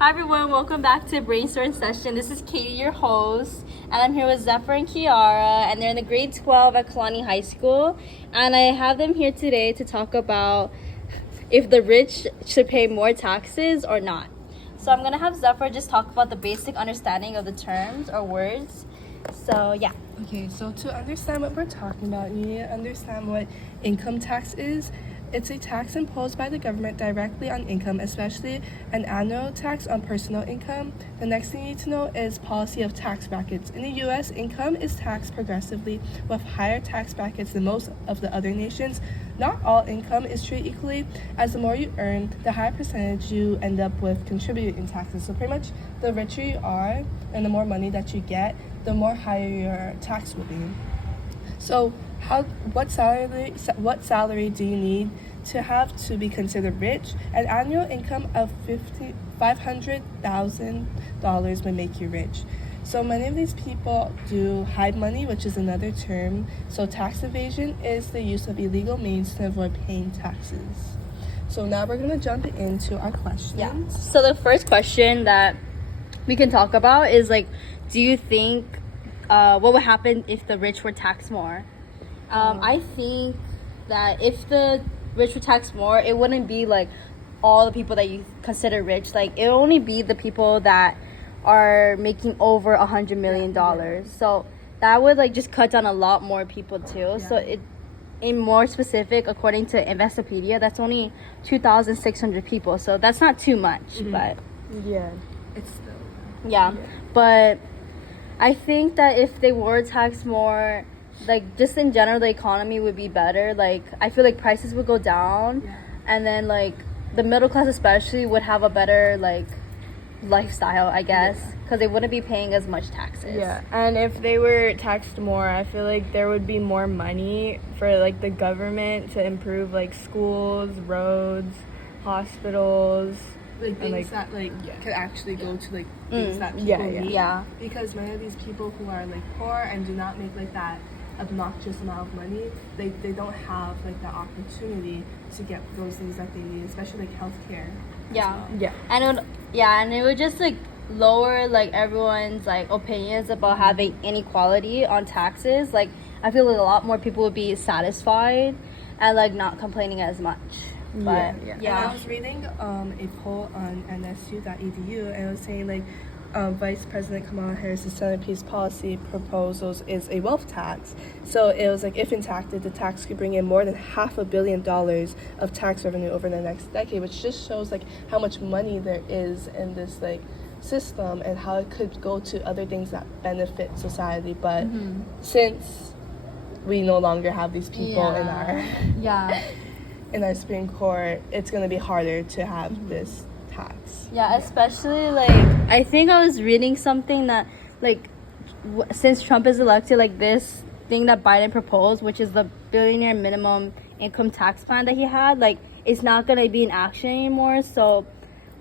Hi everyone, welcome back to Brainstorming session. This is Katie, your host, and I'm here with Zephyr and Kiara, and they're in the grade 12 at Kalani High School. And I have them here today to talk about if the rich should pay more taxes or not. So I'm gonna have Zephyr just talk about the basic understanding of the terms or words. So yeah. Okay, so to understand what we're talking about, you need to understand what income tax is. It's a tax imposed by the government directly on income, especially an annual tax on personal income. The next thing you need to know is policy of tax brackets. In the U.S., income is taxed progressively with higher tax brackets than most of the other nations. Not all income is treated equally, as the more you earn, the higher percentage you end up with contributed in taxes. So pretty much the richer you are and the more money that you get, the more higher your tax will be. So what salary do you need to have to be considered rich? An annual income of $500,000 would make you rich. So many of these people do hide money, which is another term. So tax evasion is the use of illegal means to avoid paying taxes. So now we're gonna jump into our questions. Yeah. So the first question that we can talk about is do you think what would happen if the rich were taxed more? I think that if the rich were taxed more, it wouldn't be all the people that you consider rich. It would only be the people that are making over $100 million. So that would just cut down a lot more people too. Yeah. So in more specific, according to Investopedia, that's only 2,600 people. So that's not too much, but yeah, it's still yeah. But I think that if they were taxed more, just in general, the economy would be better. I feel prices would go down, and then the middle class especially would have a better lifestyle, I guess, because they wouldn't be paying as much taxes. Yeah, and if they were taxed more, I feel there would be more money for the government to improve schools, roads, hospitals. Things that could actually go to things that people need. Yeah. Because many of these people who are poor and do not make that obnoxious amount of money, they don't have the opportunity to get those things that they need, especially healthcare. Yeah. Well. Yeah. And it would just lower everyone's opinions about having inequality on taxes. I feel a lot more people would be satisfied and not complaining as much. But And I was reading a poll on nsu.edu, and it was saying Vice President Kamala Harris's centerpiece policy proposals is a wealth tax. So it was if enacted, the tax could bring in more than $500 million of tax revenue over the next decade, which just shows how much money there is in this system and how it could go to other things that benefit society. But since we no longer have these people in our in our Supreme Court, it's going to be harder to have this tax. Yeah, especially I think I was reading something that since Trump is elected, this thing that Biden proposed, which is the billionaire minimum income tax plan that he had, it's not going to be in action anymore. So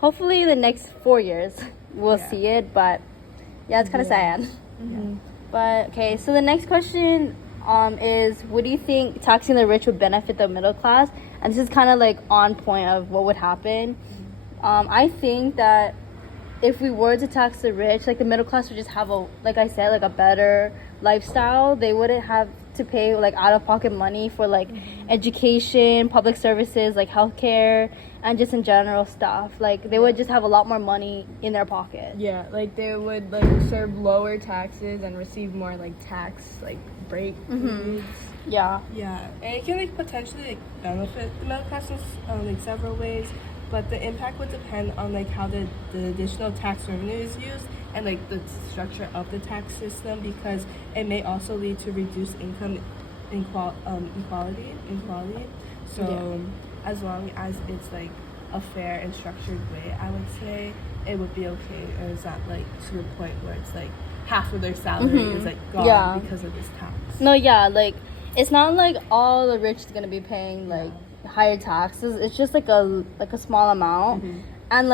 hopefully the next 4 years we'll see it, but it's kind of sad. But okay, so the next question is, what do you think taxing the rich would benefit the middle class? And this is kind of on point of what would happen. I think that if we were to tax the rich, the middle class would just have a better lifestyle. They wouldn't have to pay out of pocket money for education, public services, healthcare, and just in general stuff. They would just have a lot more money in their pocket. Yeah, they would serve lower taxes and receive more tax break. Yeah. Yeah, and it can potentially benefit the middle class in several ways, but the impact would depend on how the additional tax revenue is used and the structure of the tax system, because it may also lead to reduced income inequality. So as long as it's a fair and structured way, I would say it would be okay. And it's not to the point where it's half of their salary is gone because of this tax. No, it's not all the rich is gonna be paying higher taxes. It's just a small amount. And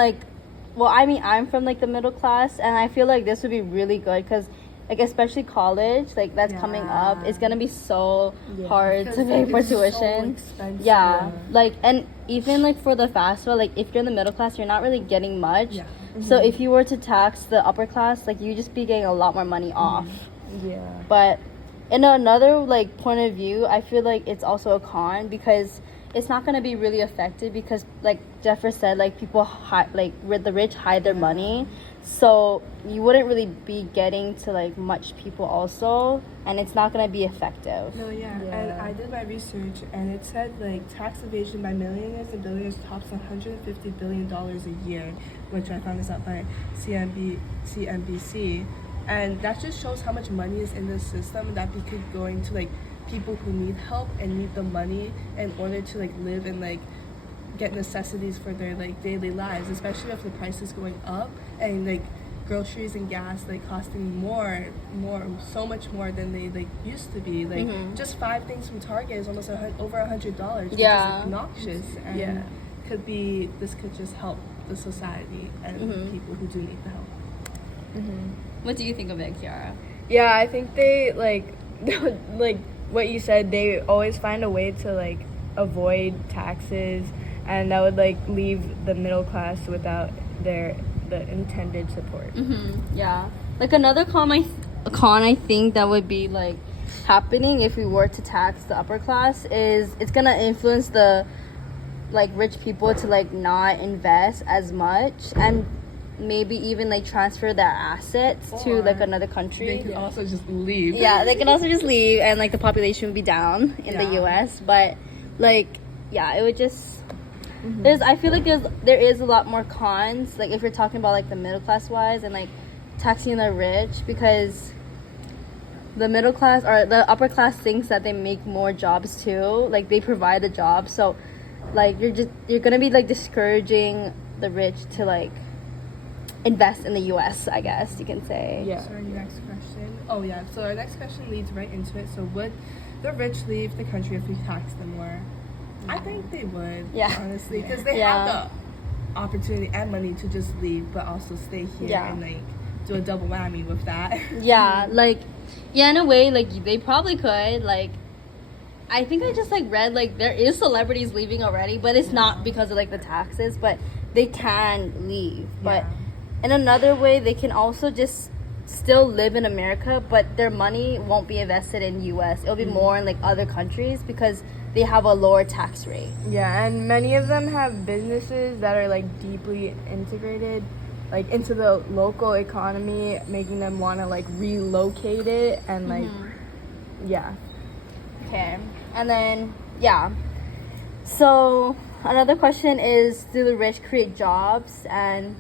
well, I mean, I'm from the middle class, and I feel this would be really good because like especially college, like that's coming up. It's gonna be so hard to pay for tuition. Yeah, like, and even like for the FAFSA, like if you're in the middle class, you're not really getting much. Yeah. So if you were to tax the upper class, like you just be getting a lot more money off. Yeah. But in another like point of view, I feel like it's also a con because it's not gonna be really effective because like Zephyr said, like people like with the rich hide their money, so you wouldn't really be getting to like much people also, and it's not gonna be effective. No, and I did my research, and it said like tax evasion by millionaires and billionaires tops $150 billion a year, which I found this out by CNBC, and that just shows how much money is in the system that we could go into like people who need help and need the money in order to like live and like get necessities for their like daily lives, especially if the price is going up and like groceries and gas like costing more so much more than they like used to be. Like just 5 things from Target is almost over $100, which is obnoxious, and this could just help the society and people who do need the help. What do you think of it, Kiara? Yeah, I think they like what you said, they always find a way to like avoid taxes, and that would like leave the middle class without the intended support. Yeah, like another con I think that would be like happening if we were to tax the upper class is it's gonna influence the like rich people to like not invest as much and maybe even like transfer their assets to like another country. They can also just leave. Yeah, they can also just leave, and like the population would be down in the US. But like, yeah, it would just I feel like there is a lot more cons, like if you're talking about like the middle class wise and like taxing the rich, because the middle class or the upper class thinks that they make more jobs too, like they provide the jobs, so like you're gonna be like discouraging the rich to like invest in the US, I guess you can say. Yeah. So our next question. Oh yeah. So our next question leads right into it. So would the rich leave the country if we tax them more? I think they would. Yeah. Honestly, because they have the opportunity and money to just leave, but also stay here and like do a double whammy with that. Yeah, like in a way, like they probably could. Like I think I just like read like there is celebrities leaving already, but it's not because of like the taxes, but they can leave. But in another way, they can also just still live in America, but their money won't be invested in US. It'll be more in like other countries because they have a lower tax rate. Yeah, and many of them have businesses that are like deeply integrated like into the local economy, making them want to like relocate it and like Okay. And then so another question is, do the rich create jobs? And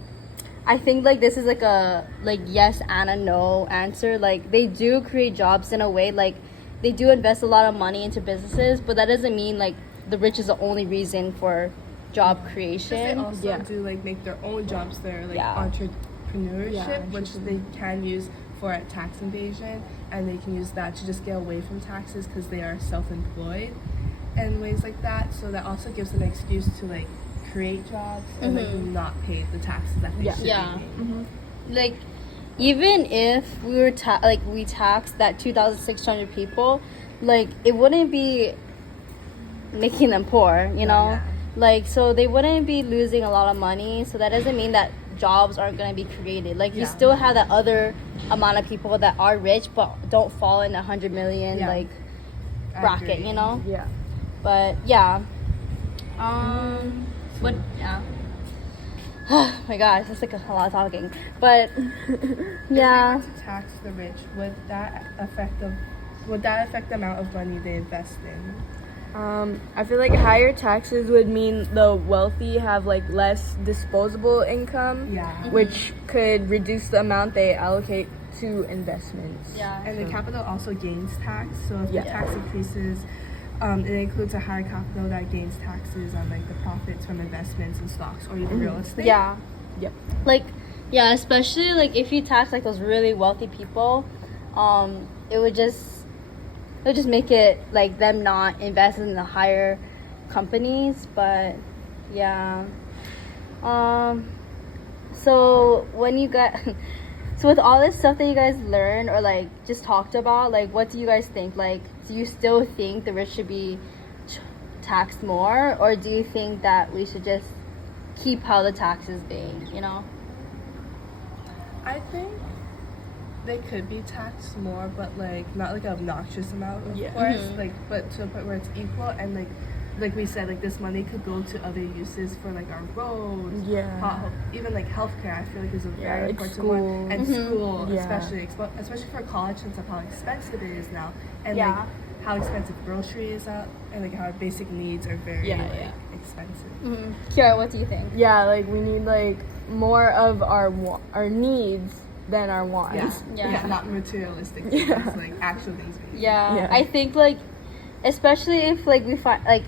I think like this is like a like yes and a no answer. Like they do create jobs in a way, like they do invest a lot of money into businesses, but that doesn't mean like the rich is the only reason for job creation. They also do like make their own jobs there, like entrepreneurship, which they can use for tax evasion, and they can use that to just get away from taxes because they are self-employed and ways like that. So that also gives them an excuse to like create jobs and like not pay the taxes that they should be paying. Like even if we were we taxed that 2,600 people, like it wouldn't be making them poor, you know. Like so they wouldn't be losing a lot of money, so that doesn't mean that jobs aren't going to be created. Like you still have that other amount of people that are rich but don't fall in the 100 million like bracket, you know. But but oh my gosh, that's like a lot of talking. But If we were to tax the rich, would that affect the amount of money they invest in? I feel like higher taxes would mean the wealthy have like less disposable income, which could reduce the amount they allocate to investments. And the capital also gains tax. So if the tax increases, it includes a higher capital that gains taxes on like the profits from investments in stocks or even real estate. Like especially like if you tax like those really wealthy people, it would just make it like them not invest in the higher companies. But so when you get So with all this stuff that you guys learned or like just talked about, like what do you guys think? Like, do you still think the rich should be taxed more, or do you think that we should just keep how the taxes being, you know? I think they could be taxed more, but like not like an obnoxious amount, of course. Like, but to a point where it's equal, and like we said, like this money could go to other uses for like our roads, even like healthcare. I feel like is a very like important school. one, and school, Yeah. especially for college, since of how expensive it is now, and like how expensive groceries are, and like how basic needs are very expensive. Kiara, what do you think? Yeah, like we need like more of our needs than our wants. Yeah, not materialistic things, like actual things. Yeah, I think like, especially if like we find like,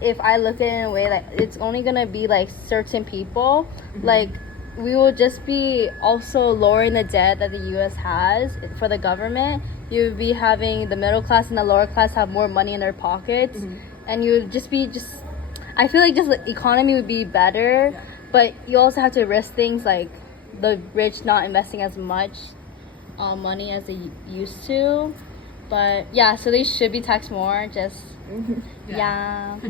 if I look at it in a way like it's only gonna be like certain people, like we will just be also lowering the debt that the U.S. has for the government. You would be having the middle class and the lower class have more money in their pockets, and you would just be I feel like just the economy would be better, but you also have to risk things like the rich not investing as much money as they used to. But yeah, so they should be taxed more. Just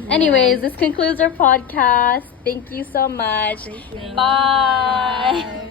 Anyways, this concludes our podcast. Thank you so much. Thank you. Bye.